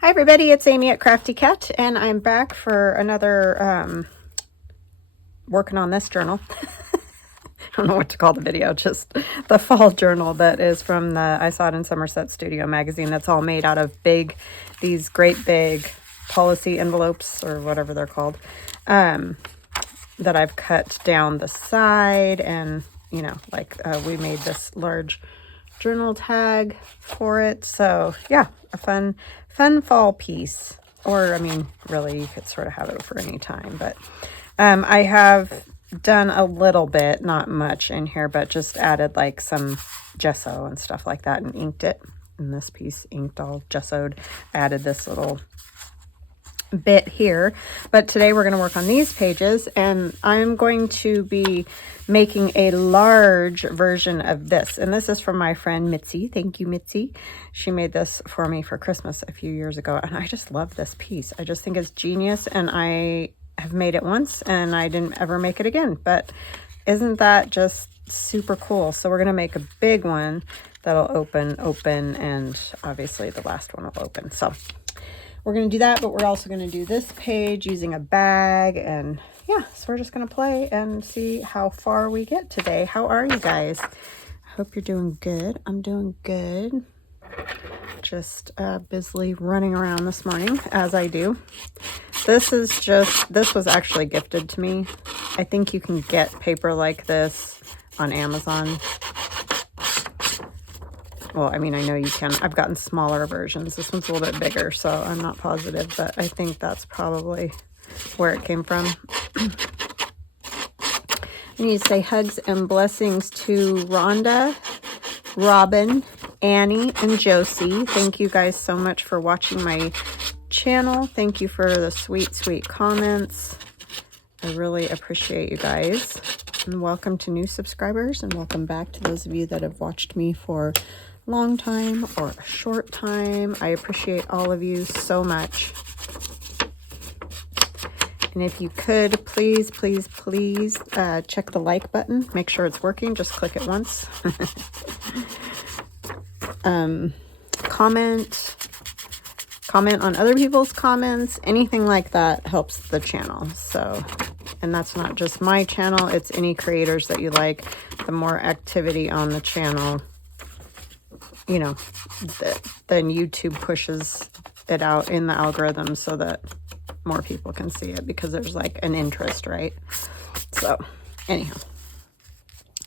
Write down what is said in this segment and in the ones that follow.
Hi everybody, it's Amy at Crafty Cat, and I'm back for another working on this journal. I don't know what to call the video, just the fall journal that is from I saw it in Somerset Studio Magazine. That's all made out of these great big policy envelopes, or whatever they're called, that I've cut down the side, and you know, like we made this large journal tag for it. So yeah, a fun fall piece. Or I mean, really, you could sort of have it for any time, but I have done a little bit, not much in here, but just added like some gesso and stuff like that and inked it. And this piece inked all gessoed. Added this little bit here, but today we're going to work on these pages, and I'm going to be making a large version of this, and this is from my friend Mitzi. Thank you, Mitzi. She made this for me for Christmas a few years ago, and I just love this piece. I just think it's genius, and I have made it once and I didn't ever make it again, but isn't that just super cool? So we're going to make a big one that'll open, and obviously the last one will open. So we're going to do that, but we're also going to do this page using a bag, and yeah, so we're just going to play and see how far we get today. How are you guys? I hope you're doing good. I'm doing good. Just busily running around this morning, as I do. This was actually gifted to me. I think you can get paper like this on Amazon. Well, I mean, I know you can. I've gotten smaller versions. This one's a little bit bigger, so I'm not positive, but I think that's probably where it came from. I need to say hugs and blessings to Rhonda, Robin, Annie, and Josie. Thank you guys so much for watching my channel. Thank you for the sweet, sweet comments. I really appreciate you guys. And welcome to new subscribers, and welcome back to those of you that have watched me for a long time or a short time. I appreciate all of you so much. And if you could, please, please, please check the like button. Make sure it's working. Just click it once. Comment on other people's comments. Anything like that helps the channel. So, and that's not just my channel. It's any creators that you like. The more activity on the channel, you know, then YouTube pushes it out in the algorithm so that more people can see it, because there's like an interest, right? So anyhow,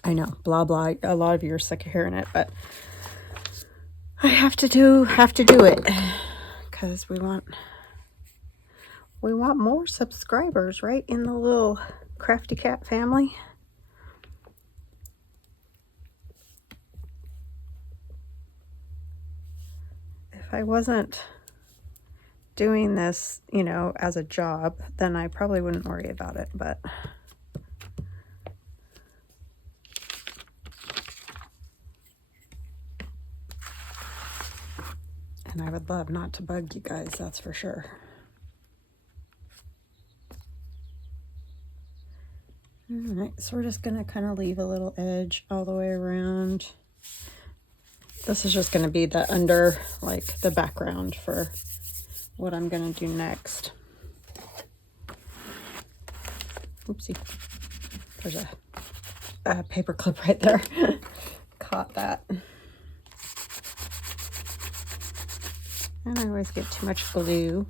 I know, blah blah, a lot of you are sick of hearing it, but I have to do it, because we want more subscribers, right, in the little Crafty Cat family. If I wasn't doing this, you know, as a job, then I probably wouldn't worry about it, but and I would love not to bug you guys, that's for sure. All right, so we're just gonna kind of leave a little edge all the way around. This is just going to be the under, like the background for what I'm going to do next. Oopsie. There's a paper clip right there. Caught that. And I always get too much glue.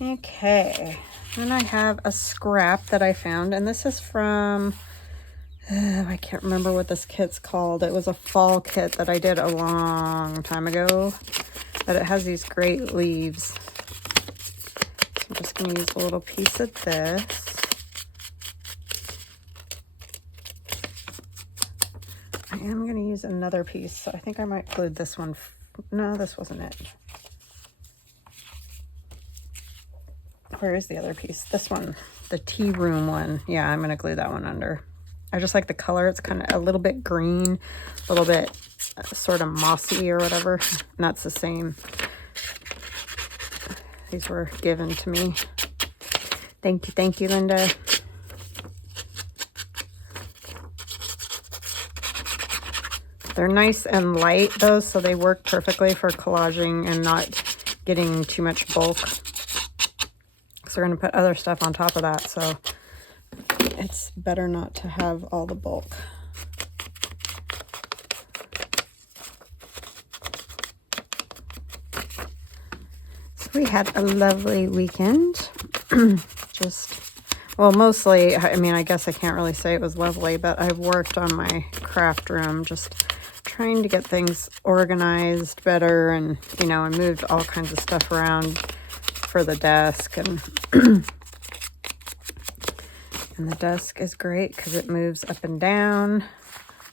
Okay. Then I have a scrap that I found, and this is from... I can't remember what this kit's called. It was a fall kit that I did a long time ago, but it has these great leaves. So I'm just going to use a little piece of this. I am going to use another piece, so I think I might glue this one. No, this wasn't it. Where is the other piece? This one, the tea room one. Yeah, I'm going to glue that one under. I just like the color. It's kind of a little bit green, a little bit sort of mossy or whatever. And that's the same. These were given to me. Thank you, Linda. They're nice and light though, so they work perfectly for collaging and not getting too much bulk. So we're going to put other stuff on top of that, so it's better not to have all the bulk. So we had a lovely weekend. Well, mostly, I mean, I guess I can't really say it was lovely, but I worked on my craft room, just trying to get things organized better, and, you know, I moved all kinds of stuff around for the desk, and and the desk is great because it moves up and down.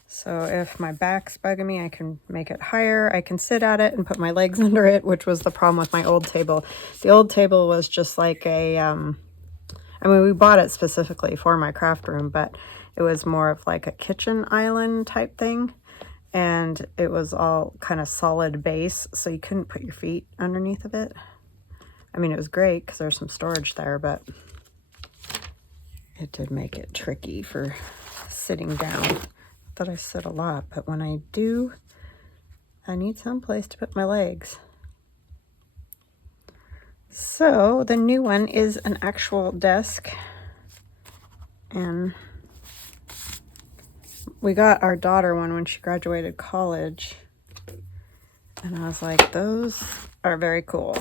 So if my back's bugging me, I can make it higher. I can sit at it and put my legs under it, which was the problem with my old table. The old table was just like a, I mean, we bought it specifically for my craft room, but it was more of like a kitchen island type thing. And it was all kind of solid base, so you couldn't put your feet underneath of it. I mean, it was great because there's some storage there, but it did make it tricky for sitting down. Not that I sit a lot, but when I do, I need some place to put my legs. So the new one is an actual desk, and we got our daughter one when she graduated college, and I was like, those are very cool.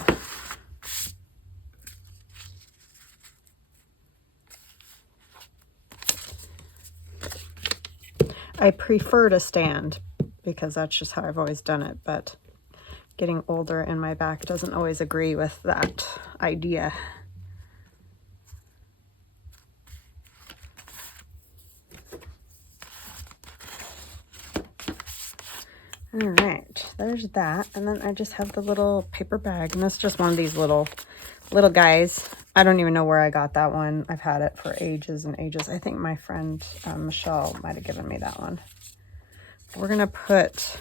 I prefer to stand because that's just how I've always done it, but getting older and my back doesn't always agree with that idea. All right, there's that. And then I just have the little paper bag, and that's just one of these little guys. I don't even know where I got that one. I've had it for ages and ages. I think my friend Michelle might have given me that one. We're gonna put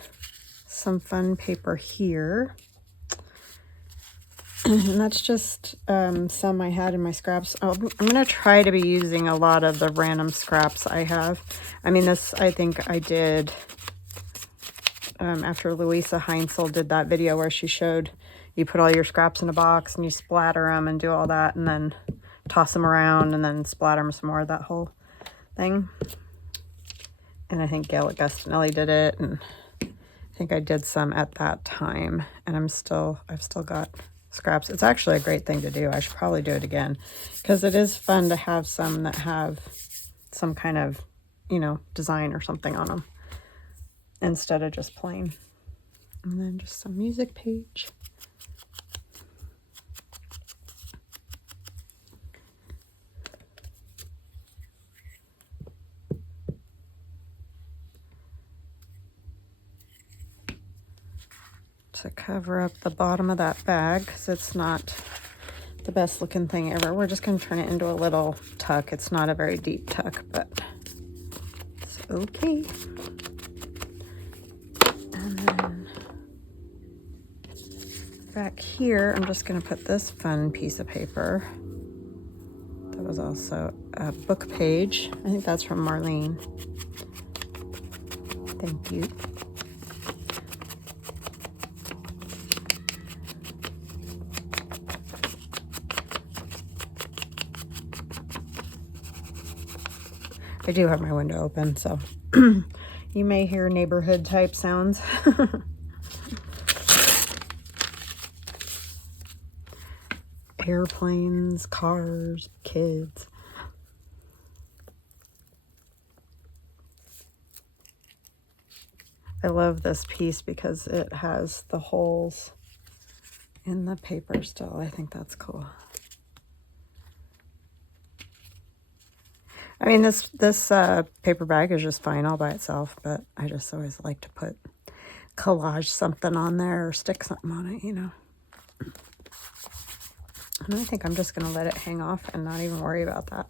some fun paper here. And that's just some I had in my scraps. I'm going to try to be using a lot of the random scraps I have. I mean, this I think I did after Louisa Heinzel did that video where she showed you put all your scraps in a box and you splatter them and do all that and then toss them around and then splatter them some more, that whole thing. And I think Gail Augustinelli did it, and I think I did some at that time, and I've still got scraps. It's actually a great thing to do. I should probably do it again because it is fun to have some that have some kind of, you know, design or something on them instead of just plain. And then just some music page. To cover up the bottom of that bag because it's not the best looking thing ever. We're just going to turn it into a little tuck. It's not a very deep tuck, but it's okay. And then back here, I'm just going to put this fun piece of paper. That was also a book page. I think that's from Marlene. Thank you. I do have my window open, so you may hear neighborhood type sounds. Airplanes, cars, kids. I love this piece because it has the holes in the paper still. I think that's cool. I mean, this paper bag is just fine all by itself, but I just always like to put collage something on there or stick something on it, you know. And I think I'm just going to let it hang off and not even worry about that.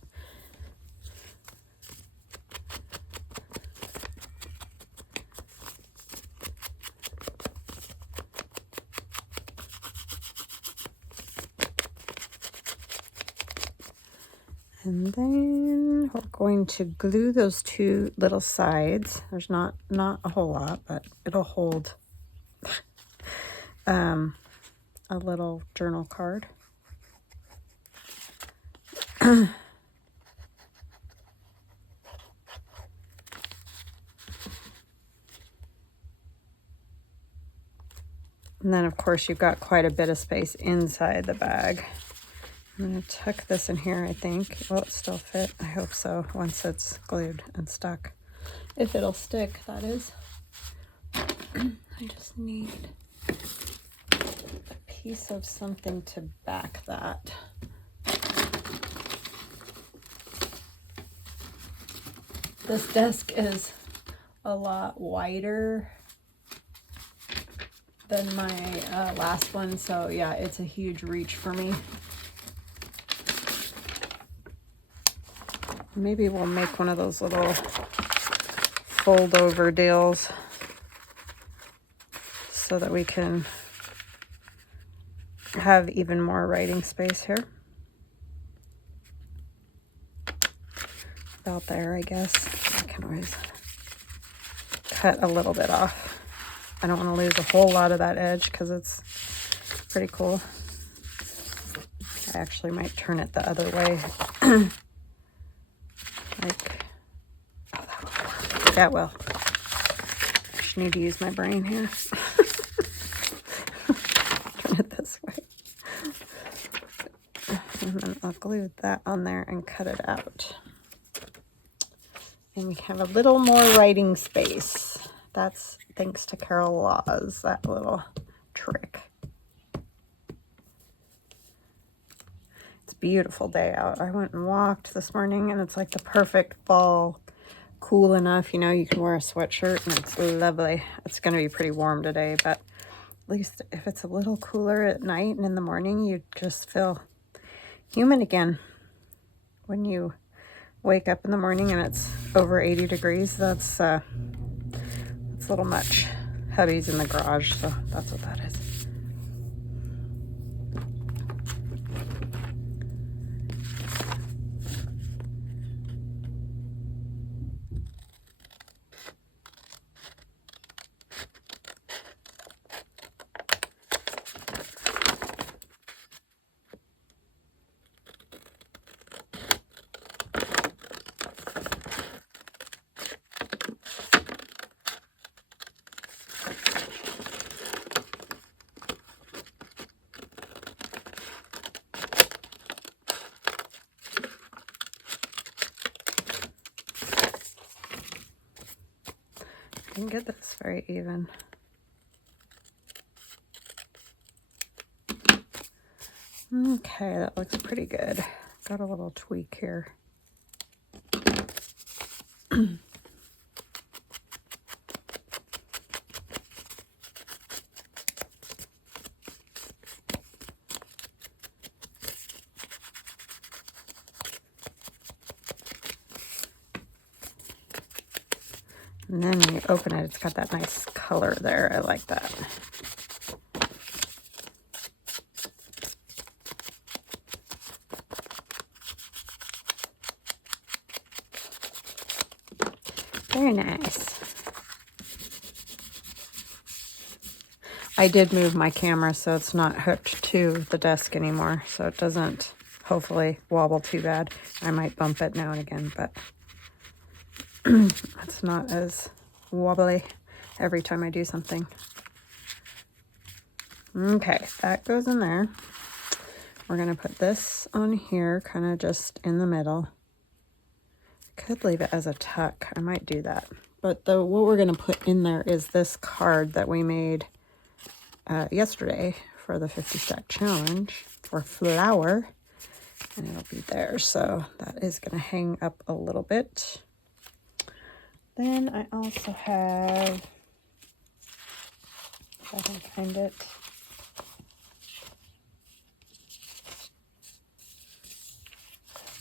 And then we're going to glue those two little sides. There's not a whole lot, but it'll hold a little journal card. And then, of course, you've got quite a bit of space inside the bag. I'm going to tuck this in here, I think. Will it still fit? I hope so, once it's glued and stuck. If it'll stick, that is. I just need a piece of something to back that. This desk is a lot wider than my last one, so yeah, it's a huge reach for me. Maybe we'll make one of those little fold over deals so that we can have even more writing space here. About there, I guess. I can always cut a little bit off. I don't want to lose a whole lot of that edge because it's pretty cool. I actually might turn it the other way. Like, oh, that will work. That will. I just need to use my brain here. Turn it this way. And then I'll glue that on there and cut it out. And we have a little more writing space. That's thanks to Carol Laws, that little trick. It's a beautiful day out. I went and walked this morning and it's like the perfect fall, cool enough, you know, you can wear a sweatshirt and it's lovely. It's going to be pretty warm today, but at least if it's a little cooler at night and in the morning, you just feel human again. When you wake up in the morning and it's over 80 degrees, that's a little much. Hubby's in the garage, so that's what that is. I can get this very even. Okay, that looks pretty good. Got a little tweak here. And then when you open it, it's got that nice color there. I like that. Very nice. I did move my camera so it's not hooked to the desk anymore, so it doesn't hopefully wobble too bad. I might bump it now and again, but it's not as wobbly every time I do something. Okay, that goes in there. We're going to put this on here, kind of just in the middle. Could leave it as a tuck. I might do that. But what we're going to put in there is this card that we made yesterday for the 50 stack challenge for flower. And it'll be there. So that is going to hang up a little bit. Then I also have, if I can find it,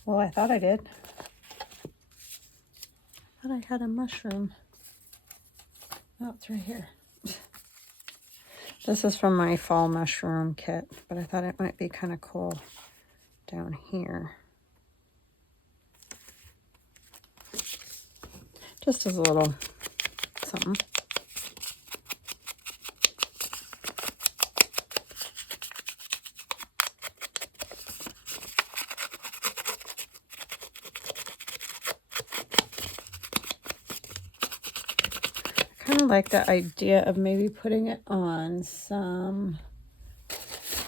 well, I thought I did. I thought I had a mushroom. Oh, it's right here. This is from my fall mushroom kit, but I thought it might be kind of cool down here. just as a little something. I kind of like the idea of maybe putting it on some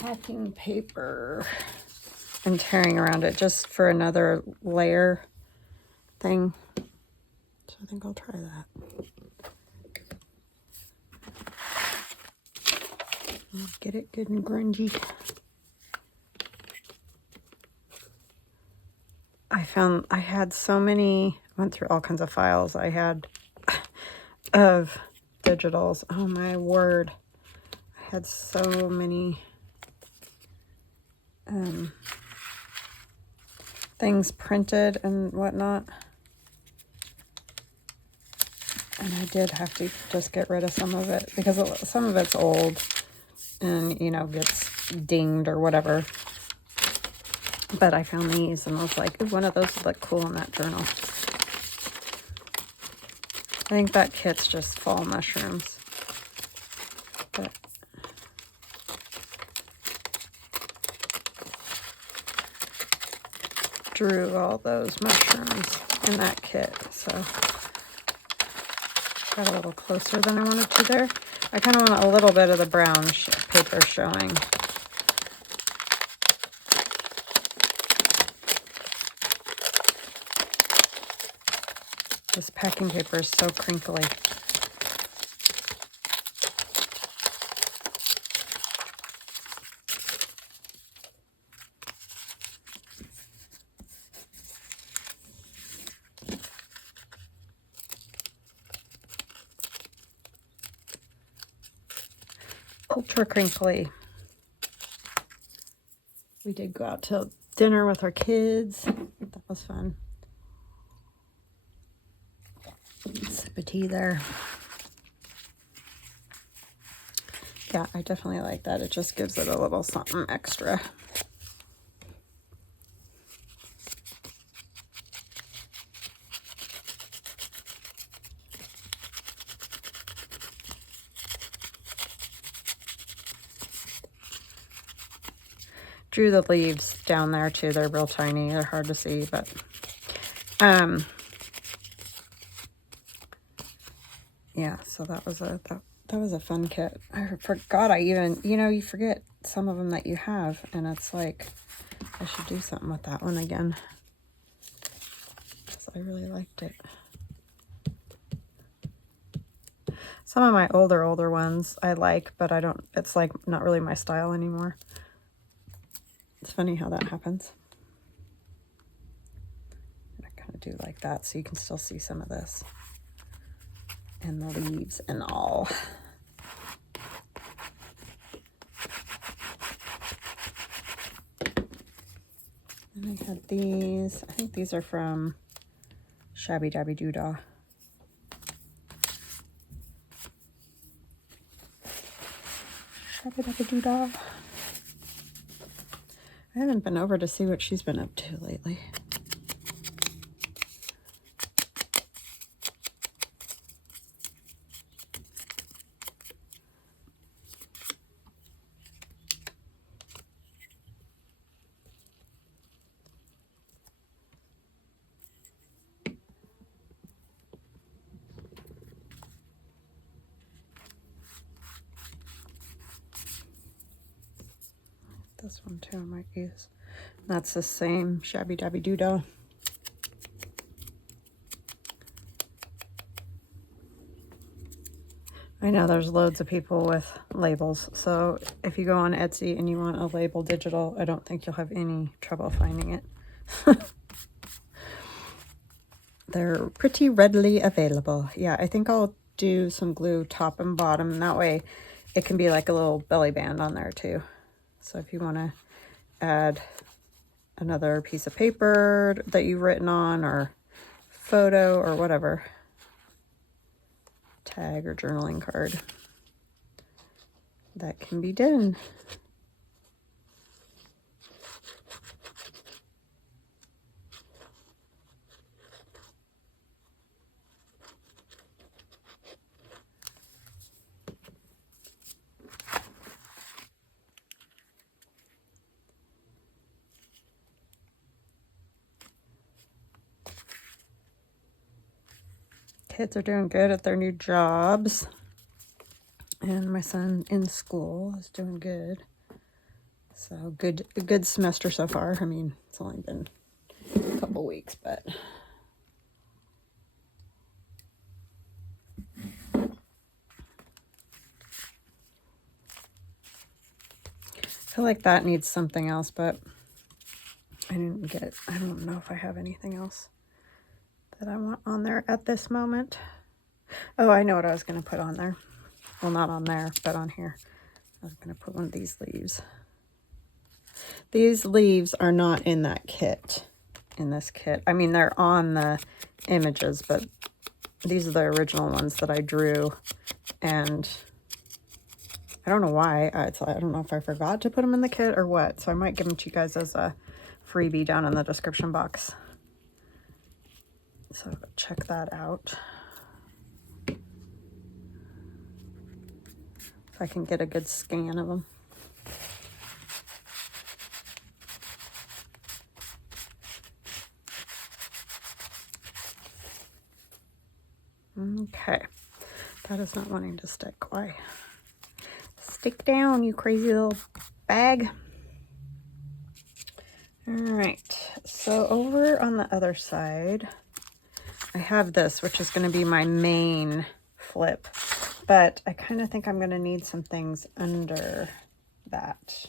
packing paper and tearing around it just for another layer thing. So I think I'll try that. I'll get it good and grungy. I found I had so many, I went through all kinds of files I had of digitals. Oh my word. I had so many things printed and whatnot. And I did have to just get rid of some of it because some of it's old and, you know, gets dinged or whatever. But I found these and I was like, ooh, one of those would look cool in that journal. I think that kit's just fall mushrooms. But drew all those mushrooms in that kit, so got a little closer than I wanted to there. I kind of want a little bit of the brown paper showing. This packing paper is so crinkly. Ultra crinkly. We did go out to dinner with our kids. That was fun. Sip of tea there. Yeah, I definitely like that. It just gives it a little something extra. Drew the leaves down there too. They're real tiny. They're hard to see, but yeah, so that was a fun kit. I forgot I even, you know, you forget some of them that you have, and it's like I should do something with that one again because I really liked it. Some of my older ones I like, but I don't, it's like not really my style anymore. It's funny how that happens. I kind of do like that, so you can still see some of this. And the leaves and all. And I had these. I think these are from Shabby Dabby Doodah. Shabby Dabby Doodah. I haven't been over to see what she's been up to lately. This one too I might use. That's the same Shabby Dabby Doodah. I know there's loads of people with labels, so if you go on Etsy and you want a label digital, I don't think you'll have any trouble finding it. They're pretty readily available. Yeah, I think I'll do some glue top and bottom, and that way it can be like a little belly band on there too. So if you want to add another piece of paper that you've written on, or photo, or whatever, tag or journaling card, that can be done. kids are doing good at their new jobs. And my son in school is doing good. So a good semester so far. I mean, it's only been a couple weeks, but I feel like that needs something else, but I don't know if I have anything else that I want on there at this moment. Oh, I know what I was going to put on there. Well, not on there, but on here. I was going to put one of these leaves. These leaves are not in that kit, in this kit. I mean, they're on the images, but these are the original ones that I drew, and I don't know why. I don't know if I forgot to put them in the kit or what, so I might give them to you guys as a freebie down in the description box. So check that out. If I can get a good scan of them. Okay, that is not wanting to stick. Why? Stick down, you crazy little bag. All right, so over on the other side, I have this, which is going to be my main flip, but I kind of think I'm going to need some things under that.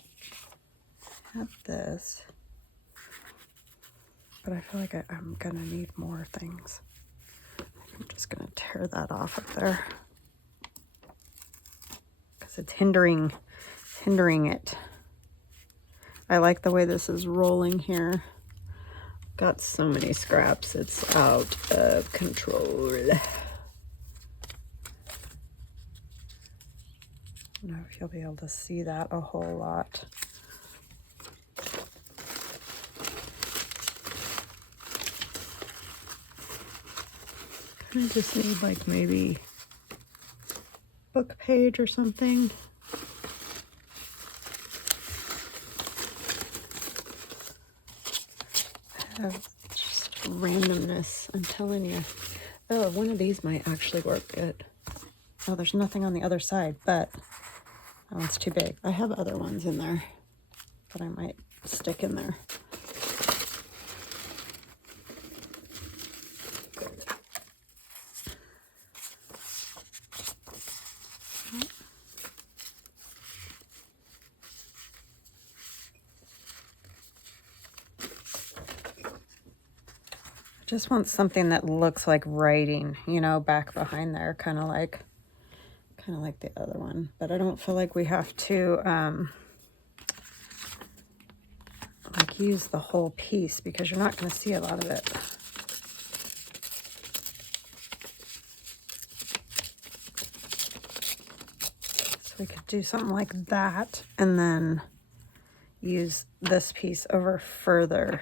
I have this, but I feel like I'm going to need more things. I'm just going to tear that off of there because it's hindering it. I like the way this is rolling here. Got so many scraps, it's out of control. I don't know if you'll be able to see that a whole lot. I just need like maybe book page or something. I have just randomness, I'm telling you. Oh, one of these might actually work good. Oh, there's nothing on the other side, but that one's too big. I have other ones in there that I might stick in there. Just want something that looks like writing, you know, back behind there, kind of like the other one. But I don't feel like we have to like use the whole piece because you're not going to see a lot of it. So we could do something like that and then use this piece over further.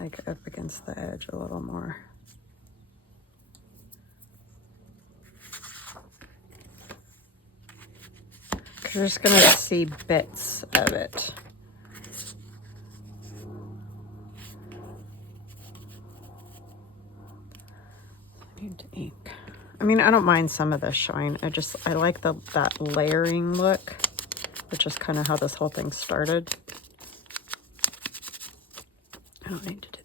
Like up against the edge a little more. Because you're just going to see bits of it. I need to ink. I mean, I don't mind some of this showing. I like that layering look, which is kind of how this whole thing started. I don't need to do that.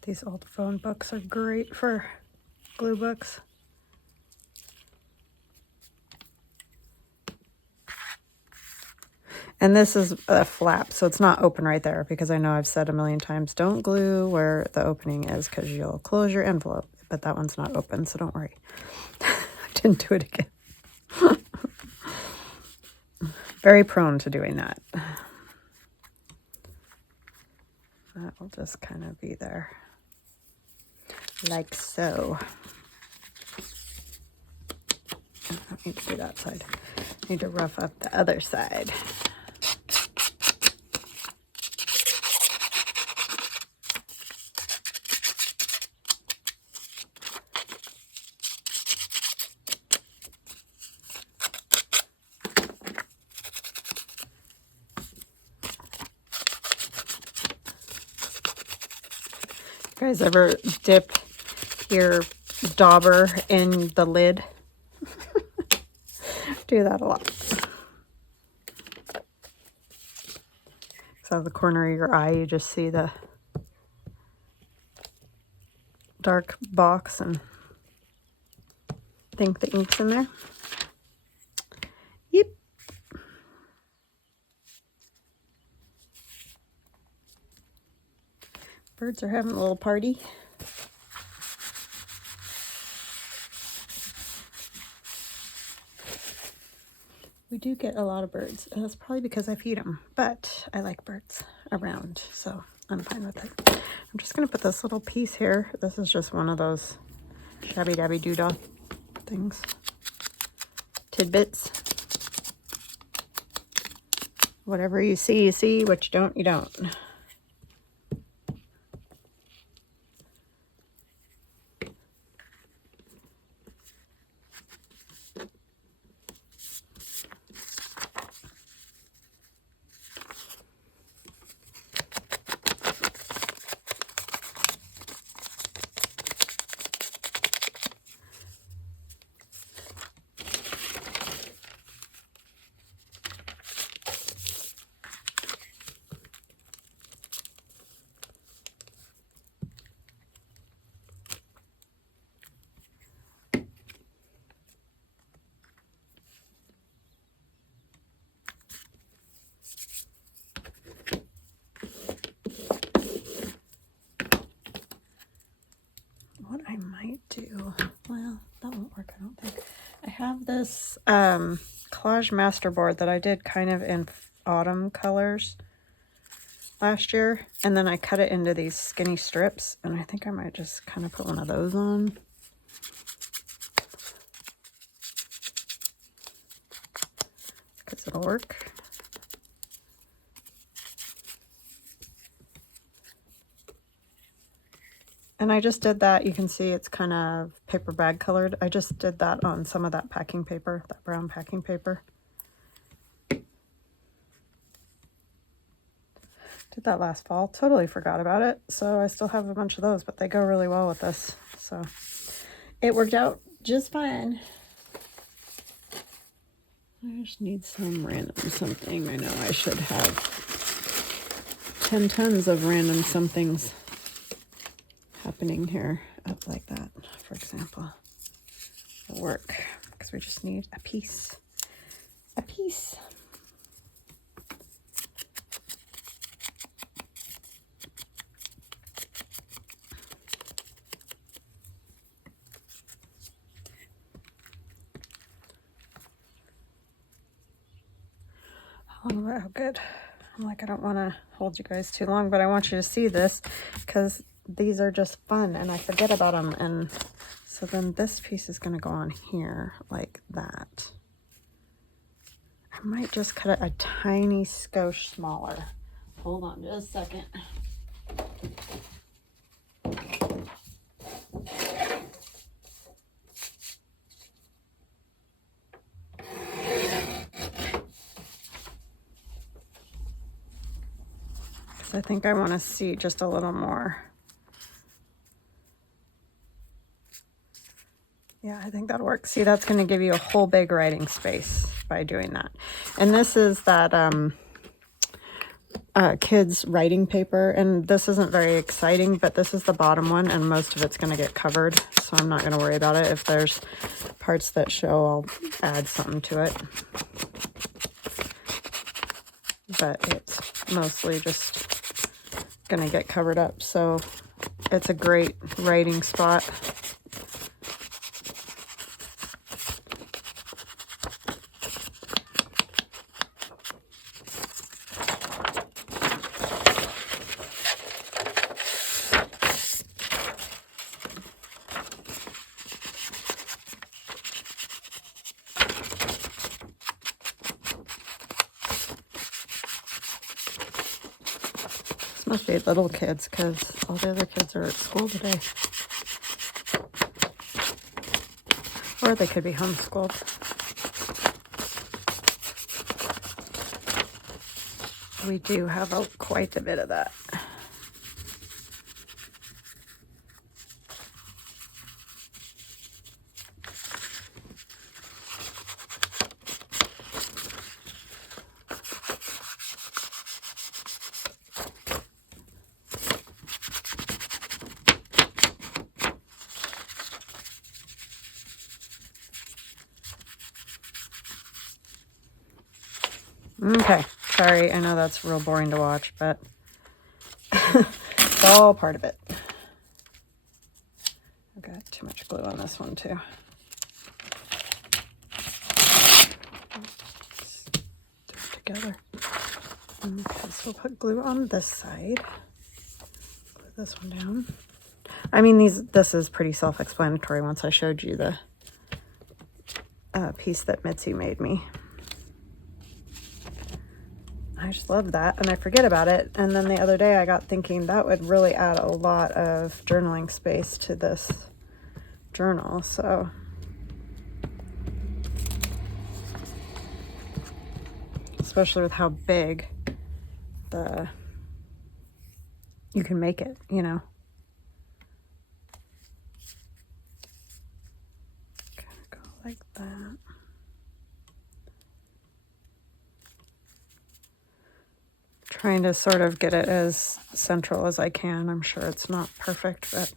These old phone books are great for glue books. And this is a flap, so it's not open right there because I know I've said a million times, don't glue where the opening is because you'll close your envelope. But that one's not open, so don't worry. I didn't do it again. Very prone to doing that. That will just kind of be there. Like so. I don't need to do that side. I need to rough up the other side. guys ever dip your dauber in the lid? Do that a lot. So out of the corner of your eye, you just see the dark box and think the ink's in there. Yep. Birds are having a little party. We do get a lot of birds, and that's probably because I feed them, but I like birds around, so I'm fine with it. I'm just going to put this little piece here. This is just one of those shabby-dabby doodah things. Tidbits. Whatever you see, you see. What you don't, you don't. What I might do, well, that won't work, I don't think. I have this collage masterboard that I did kind of in autumn colors last year, and then I cut it into these skinny strips, and I think I might just kind of put one of those on. Because it'll work. And I just did that. You can see it's kind of paper bag colored. I just did that on some of that packing paper, that brown packing paper. Did that last fall. Totally forgot about it. So I still have a bunch of those, but they go really well with this. So it worked out just fine. I just need some random something. I know I should have 10 tons of random somethings happening here, up like that, for example. Will work, because we just need a piece. A piece. Oh, good. I'm like, I don't want to hold you guys too long, but I want you to see this, because these are just fun and I forget about them. And so then this piece is going to go on here like that. I might just cut it a tiny skosh smaller. Hold on just a second. Because I think I want to see just a little more. Yeah, I think that'll work. See, that's going to give you a whole big writing space by doing that. And this is that kids writing paper. And this isn't very exciting, but this is the bottom one, and most of it's going to get covered. So I'm not going to worry about it. If there's parts that show, I'll add something to it. But it's mostly just going to get covered up. So it's a great writing spot. Must be little kids, because all the other kids are at school today. Or they could be homeschooled. We do have quite a bit of that. Okay, sorry, I know that's real boring to watch, but it's all part of it. I've got too much glue on this one too. Let's do it together. Okay, so we'll put glue on this side. Put this one down. I mean, this is pretty self-explanatory once I showed you the piece that Mitzi made me. I just love that, and I forget about it. And then the other day I got thinking that would really add a lot of journaling space to this journal. So especially with how big you can make it, you know. Kind of go like that. Trying to sort of get it as central as I can. I'm sure it's not perfect, but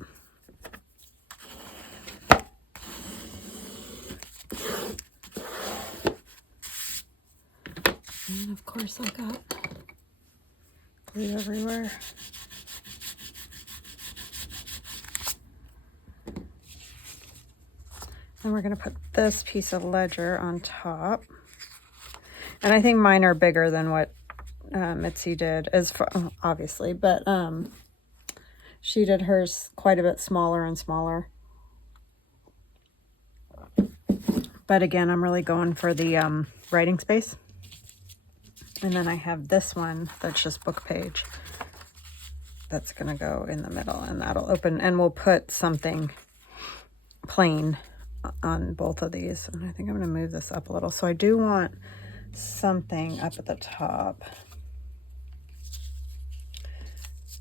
and of course I got glue everywhere. And we're going to put this piece of ledger on top. And I think mine are bigger than what Mitzi did, as for, obviously, but she did hers quite a bit smaller and smaller. But again, I'm really going for the writing space. And then I have this one that's just book page. That's going to go in the middle, and that'll open, and we'll put something plain on both of these. And I think I'm going to move this up a little. So I do want something up at the top.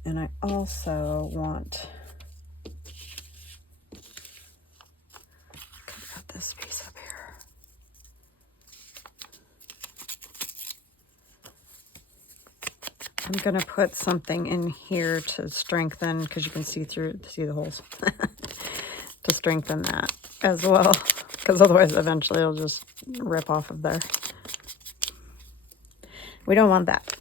And I also want, put this piece up here. I'm going to put something in here to strengthen, because you can see the holes, to strengthen that as well, because otherwise eventually it'll just rip off of there. We don't want that.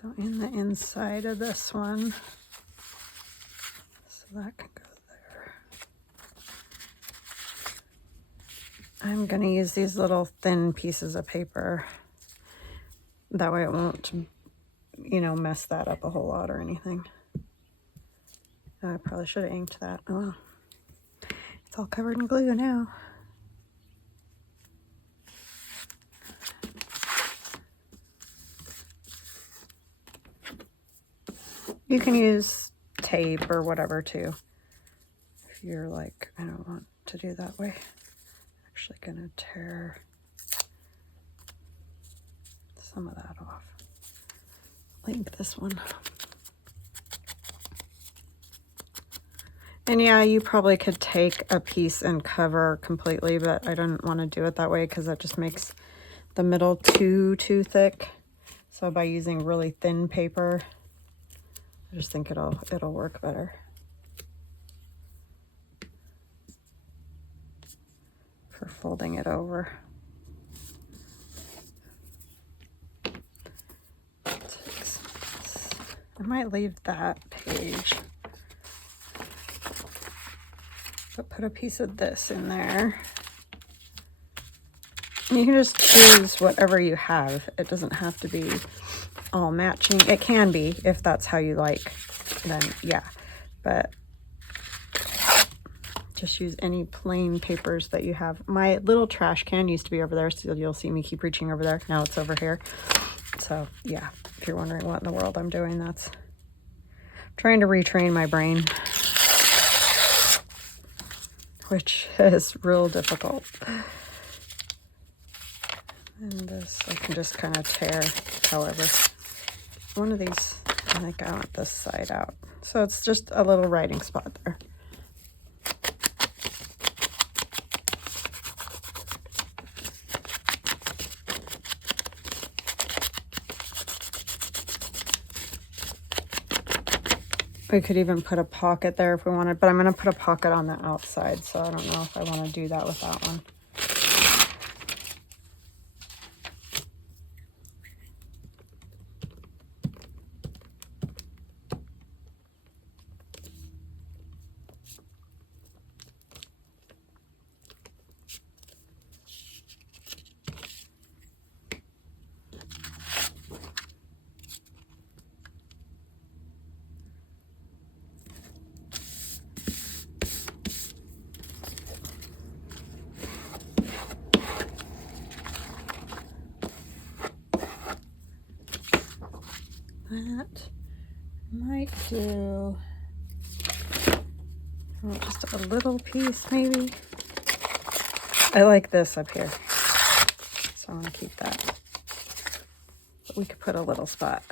So in the inside of this one, so that can go there. I'm going to use these little thin pieces of paper. That way it won't, you know, mess that up a whole lot or anything. I probably should have inked that. Oh well. It's all covered in glue now. You can use tape or whatever too, if you're like, I don't want to do that way. I'm actually gonna tear some of that off. Link this one. And yeah, you probably could take a piece and cover completely, but I don't want to do it that way because that just makes the middle too thick. So by using really thin paper, I just think it'll work better. For folding it over. I might leave that page, but put a piece of this in there. And you can just choose whatever you have. It doesn't have to be all matching. It can be if that's how you like, then yeah, but just use any plain papers that you have. My little trash can used to be over there, so you'll see me keep reaching over there. Now it's over here. So yeah, if you're wondering what in the world I'm doing, that's trying to retrain my brain, which is real difficult. And this I can just kind of tear. However, one of these, I think I want this side out, so it's just a little writing spot there. We could even put a pocket there if we wanted, but I'm going to put a pocket on the outside, so I don't know if I want to do that with that one. That might do just a little piece, maybe. I like this up here, so I want to keep that. But we could put a little spot.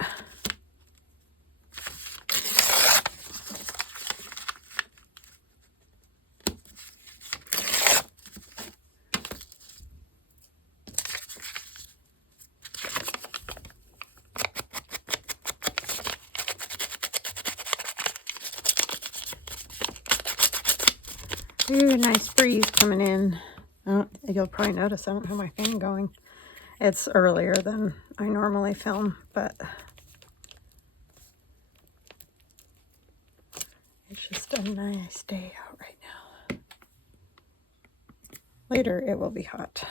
Ooh, nice breeze coming in. You'll probably notice I don't have my fan going. It's earlier than I normally film, but it's just a nice day out right now. Later it will be hot,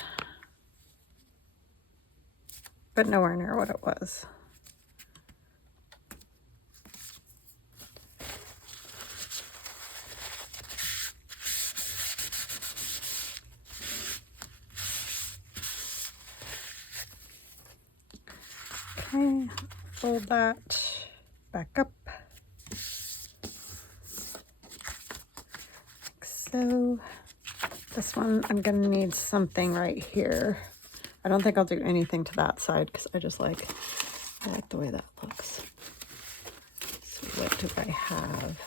but nowhere near what it was. Okay, fold that back up, like so. This one, I'm going to need something right here. I don't think I'll do anything to that side because I like the way that looks. So what do I have?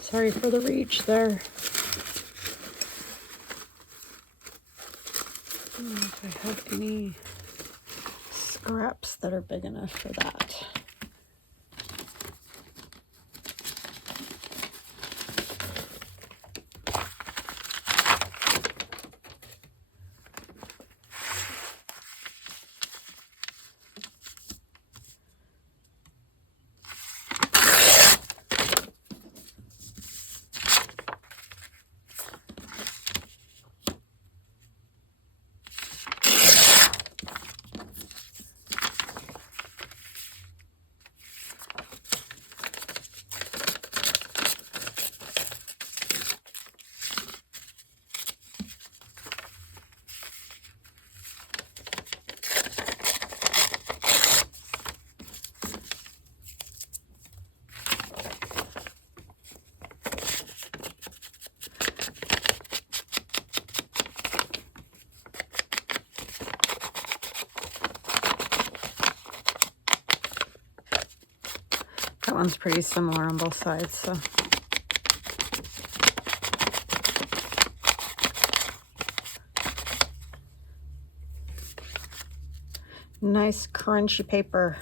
Sorry for the reach there. Do I have any scraps that are big enough for that? That one's pretty similar on both sides, so. Nice crunchy paper.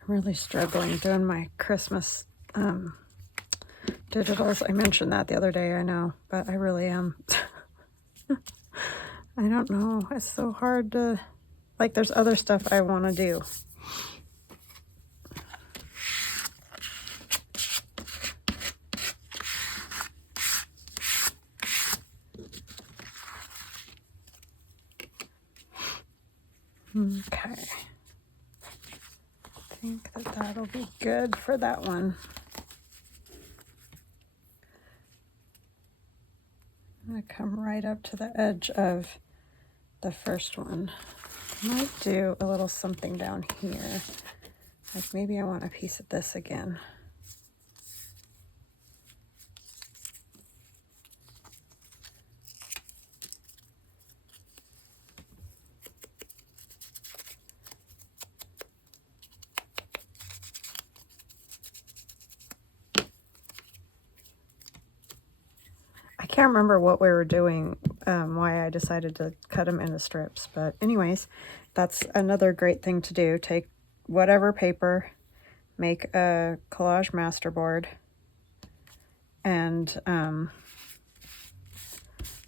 I'm really struggling doing my Christmas digitals. I mentioned that the other day, I know, but I really am. I don't know. It's so hard to, like, there's other stuff I want to do. Okay. I think that that'll be good for that one. I'm going to come right up to the edge of the first one. I might do a little something down here. Like maybe I want a piece of this again. can't remember what we were doing, why I decided to cut them into strips. But anyways, that's another great thing to do. Take whatever paper, make a collage masterboard, and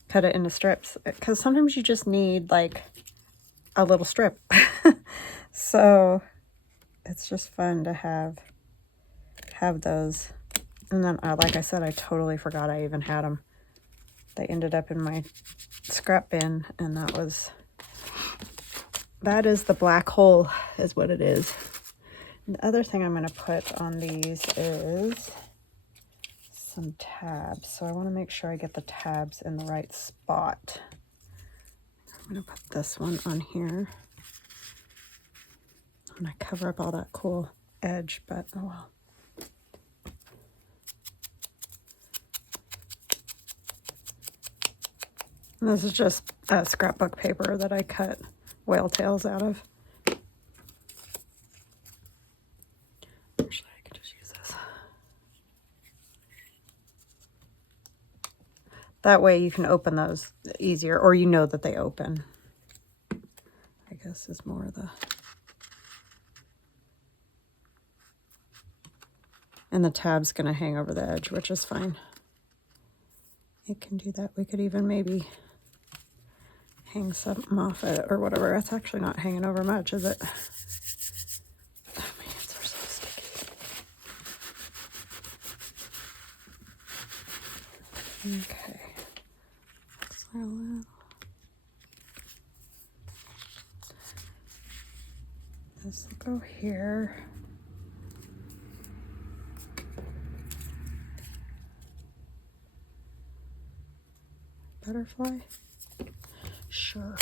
cut it into strips. Because sometimes you just need like a little strip. So it's just fun to have those. And then, like I said, I totally forgot I even had them. They ended up in my scrap bin, and that is the black hole, is what it is. And the other thing I'm going to put on these is some tabs. So I want to make sure I get the tabs in the right spot. I'm going to put this one on here. I'm going to cover up all that cool edge, but oh well. And this is just a scrapbook paper that I cut whale tails out of. Actually, I could just use this. That way you can open those easier, or you know that they open. I guess is more the... And the tab's going to hang over the edge, which is fine. It can do that. We could even maybe hang something off it or whatever. It's actually not hanging over much, is it? Oh, my hands are so sticky. Okay. This will go here. Butterfly? Sure.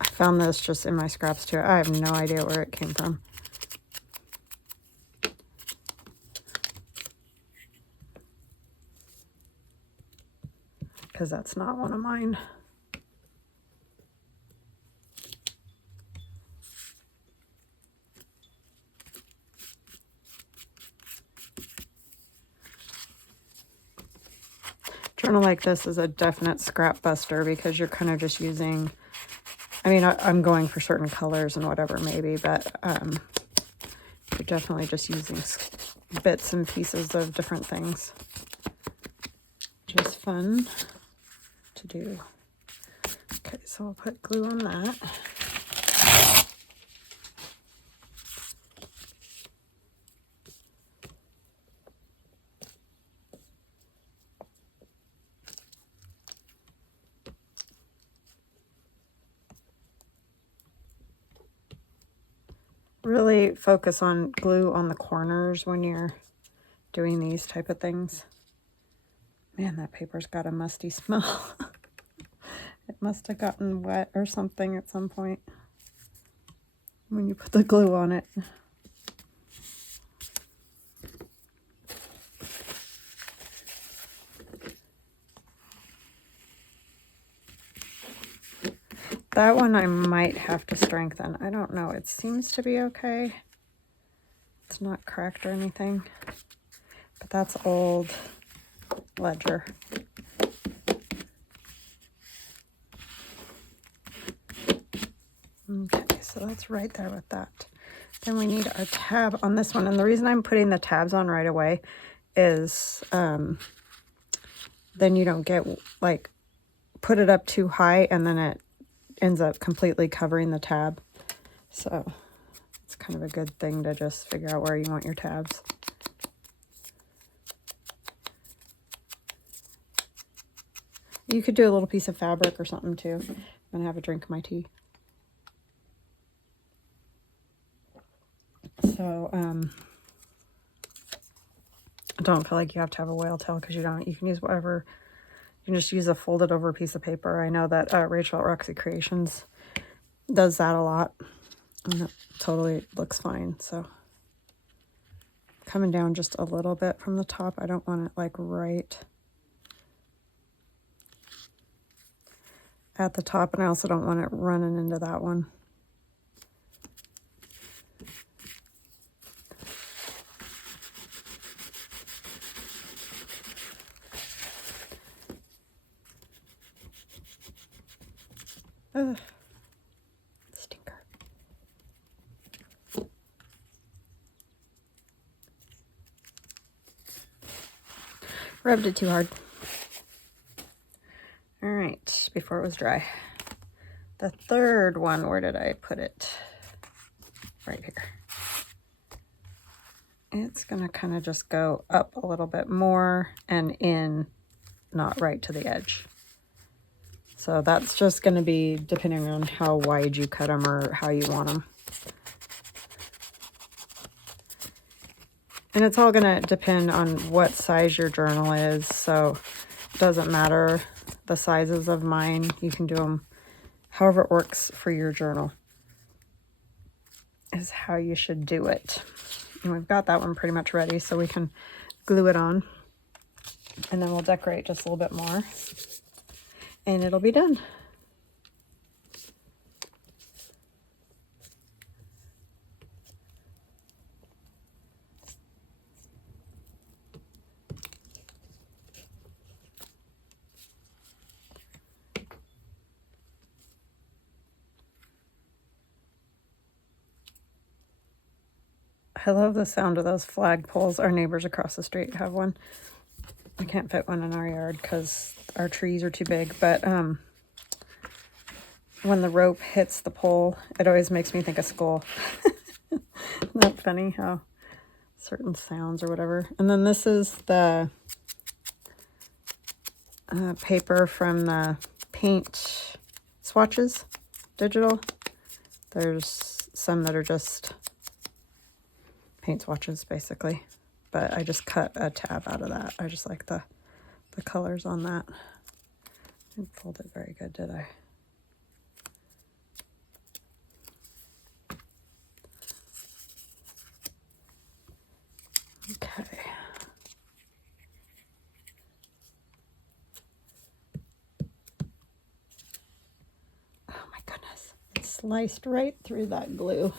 I found this just in my scraps too. I have no idea where it came from. Because that's not one of mine. Journal like this is a definite scrap buster because you're kind of just using, I mean, I'm going for certain colors and whatever maybe, but you're definitely just using bits and pieces of different things. Just fun to do. Okay, so I'll put glue on that. Really focus on glue on the corners when you're doing these type of things. Man, that paper's got a musty smell. It must have gotten wet or something at some point when you put the glue on it. That one I might have to strengthen. I don't know. It seems to be okay. It's not cracked or anything. But that's old ledger. Okay, so that's right there with that. Then we need our tab on this one. And the reason I'm putting the tabs on right away is then you don't get, like, put it up too high and then it ends up completely covering the tab. So it's kind of a good thing to just figure out where you want your tabs. You could do a little piece of fabric or something too. I'm gonna have a drink of my tea. So I don't feel like you have to have a whale tail because you don't. You can use whatever. You can just use a folded over piece of paper. I know that Rachel at Roxy Creations does that a lot. And it totally looks fine. So coming down just a little bit from the top. I don't want it like right at the top. And I also don't want it running into that one. Ugh. Stinker. Rubbed it too hard. All right, before it was dry. The third one, where did I put it? Right here. It's gonna kind of just go up a little bit more and in, not right to the edge. So that's just gonna be depending on how wide you cut them or how you want them. And it's all gonna depend on what size your journal is, so it doesn't matter the sizes of mine. You can do them however it works for your journal is how you should do it. And we've got that one pretty much ready, so we can glue it on. And then we'll decorate just a little bit more. And it'll be done. I love the sound of those flagpoles. Our neighbors across the street have one. I can't fit one in our yard because our trees are too big, but when the rope hits the pole, it always makes me think of school. Isn't that funny how certain sounds or whatever? And then this is the paper from the paint swatches, digital. There's some that are just paint swatches basically, but I just cut a tab out of that. I just like the colors on that. I didn't fold it very good, did I? Okay. Oh my goodness, it sliced right through that glue.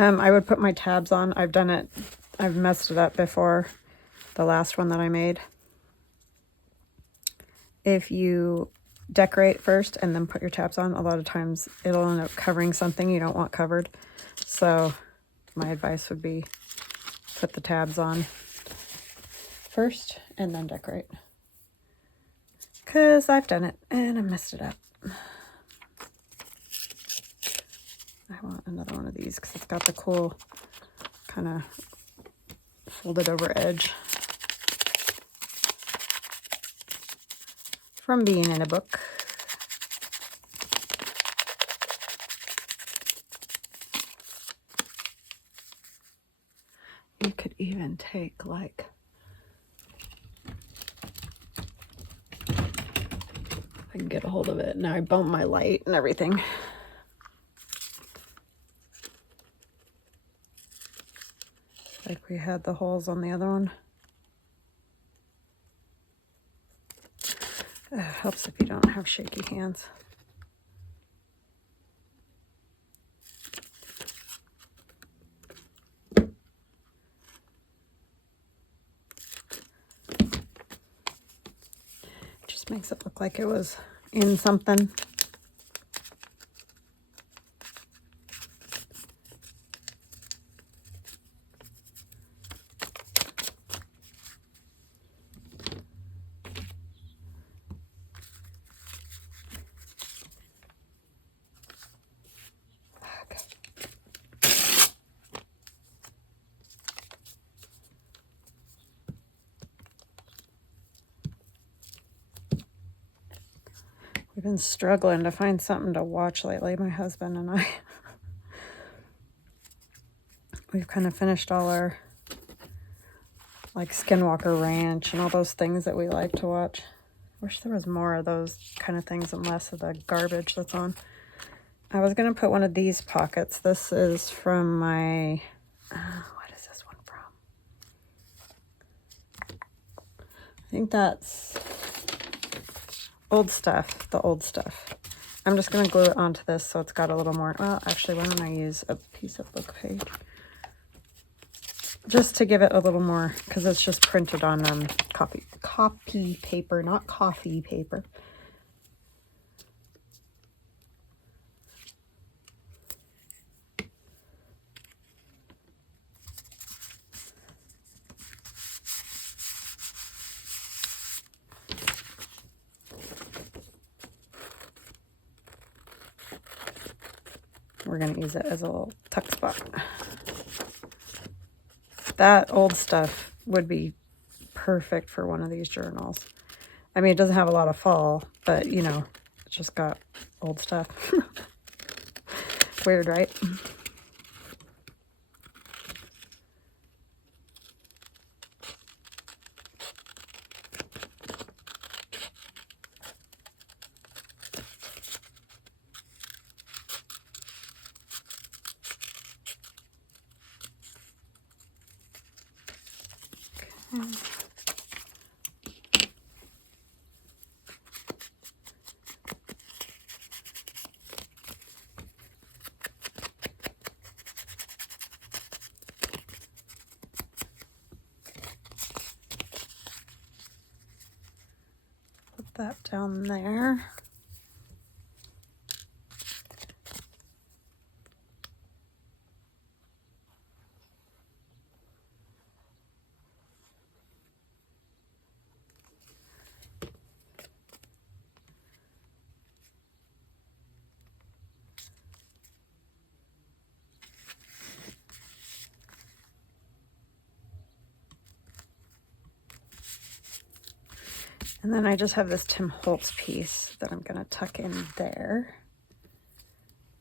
I would put my tabs on. I've done it. I've messed it up before, the last one that I made. If you decorate first and then put your tabs on, a lot of times it'll end up covering something you don't want covered. So my advice would be put the tabs on first and then decorate. Because I've done it and I messed it up. I want another one of these because it's got the cool kind of folded over edge from being in a book. You could even take like I can get a hold of it. Now I bumped my light and everything. Like we had the holes on the other one. Helps if you don't have shaky hands. Just makes it look like it was in something. We've been struggling to find something to watch lately, my husband and I. We've kind of finished all our, like, Skinwalker Ranch and all those things that we like to watch. Wish there was more of those kind of things and less of the garbage that's on. I was going to put one of these pockets. This is from my, what is this one from? I think that's old stuff, the old stuff. I'm just going to glue it onto this so it's got a little more. Well, actually, why don't I use a piece of book page? Just to give it a little more, because it's just printed on copy paper, not coffee paper. We're going to use it as a little tuck spot. That old stuff would be perfect for one of these journals. I mean, it doesn't have a lot of fall, but, you know, it's just got old stuff. Weird, right? Put that down there. And then I just have this Tim Holtz piece that I'm going to tuck in there.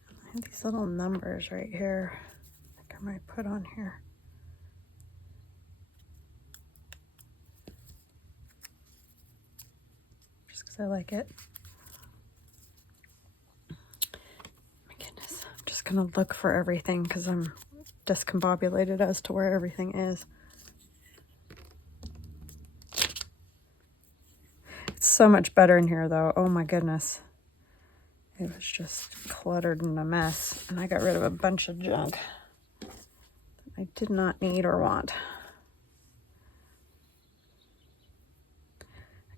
I have these little numbers right here. I think I might put on here. Just because I like it. My goodness. I'm just going to look for everything because I'm discombobulated as to where everything is. So much better in here though. Oh my goodness. It was just cluttered and a mess. And I got rid of a bunch of junk that I did not need or want.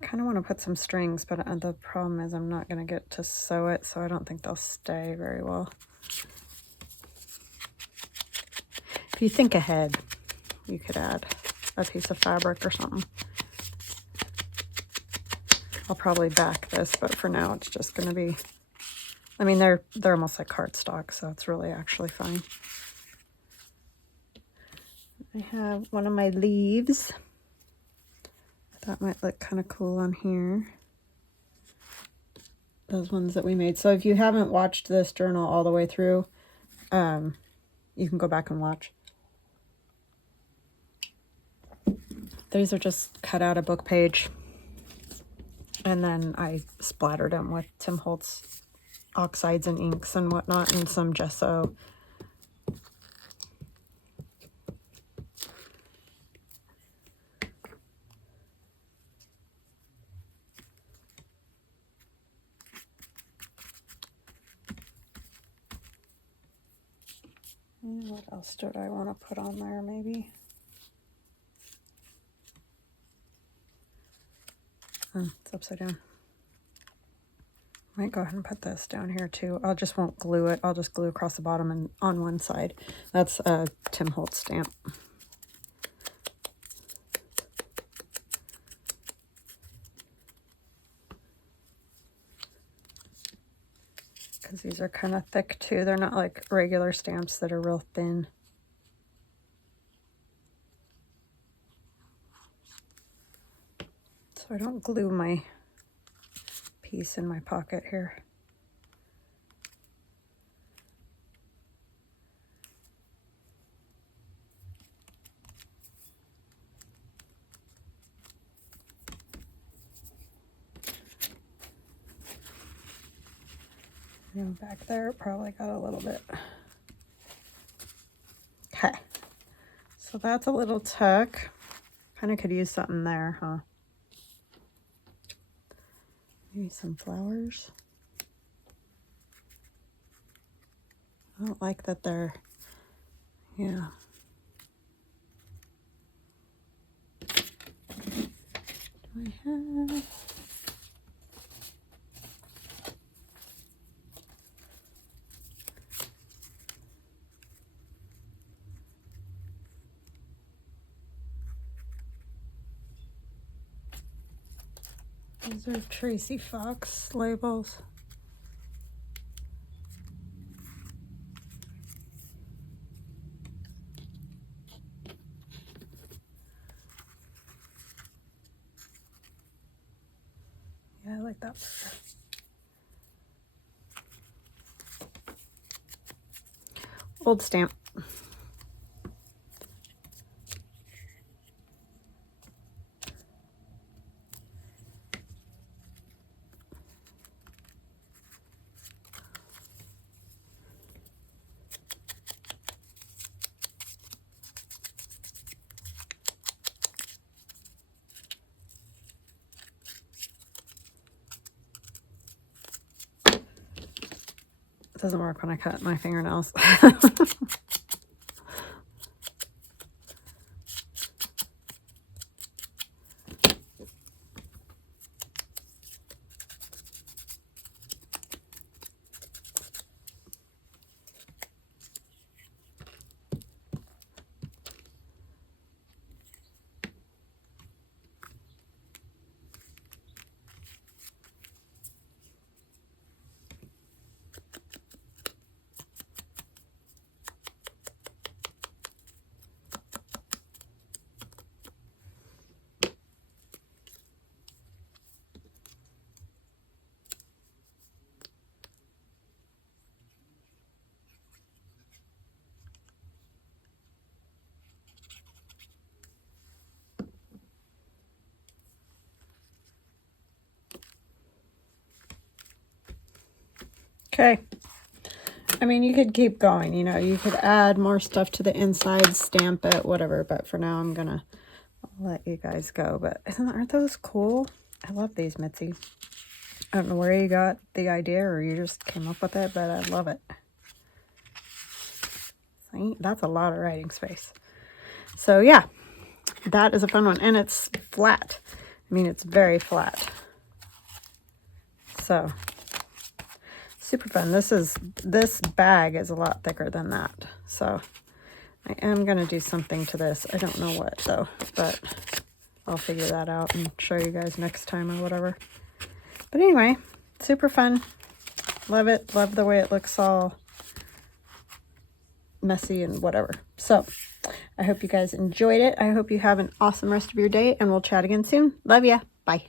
I kind of want to put some strings, but the problem is I'm not going to get to sew it, so I don't think they'll stay very well. If you think ahead, you could add a piece of fabric or something. I'll probably back this, but for now it's just going to be, I mean, they're almost like cardstock, so it's really actually fine. I have one of my leaves. I thought might look kind of cool on here. Those ones that we made. So if you haven't watched this journal all the way through, you can go back and watch. These are just cut out a book page. And then I splattered them with Tim Holtz oxides and inks and whatnot, and some gesso. And what else did I want to put on there, maybe? Oh, it's upside down. Might go ahead and put this down here too. I just won't glue it. I'll just glue across the bottom and on one side. That's a Tim Holtz stamp. Because these are kind of thick too. They're not like regular stamps that are real thin. So I don't glue my piece in my pocket here. And back there, probably got a little bit. Okay, so that's a little tuck. Kind of could use something there, huh? Maybe some flowers. I don't like that they're, yeah. Do I have... These are Tracy Fox labels. Yeah, I like that better. Old stamp. It doesn't work when I cut my fingernails. Okay. I mean, you could keep going, you know, you could add more stuff to the inside, stamp it, whatever, but for now I'm gonna let you guys go. But aren't those cool? I love these, Mitzi. I don't know where you got the idea or you just came up with it, but I love it. See, that's a lot of writing space. So yeah, that is a fun one, and it's flat. I mean, it's very flat. So super fun. This bag is a lot thicker than that. So I am going to do something to this. I don't know what though, but I'll figure that out and show you guys next time or whatever. But anyway, super fun. Love it. Love the way it looks all messy and whatever. So I hope you guys enjoyed it. I hope you have an awesome rest of your day, and we'll chat again soon. Love ya. Bye.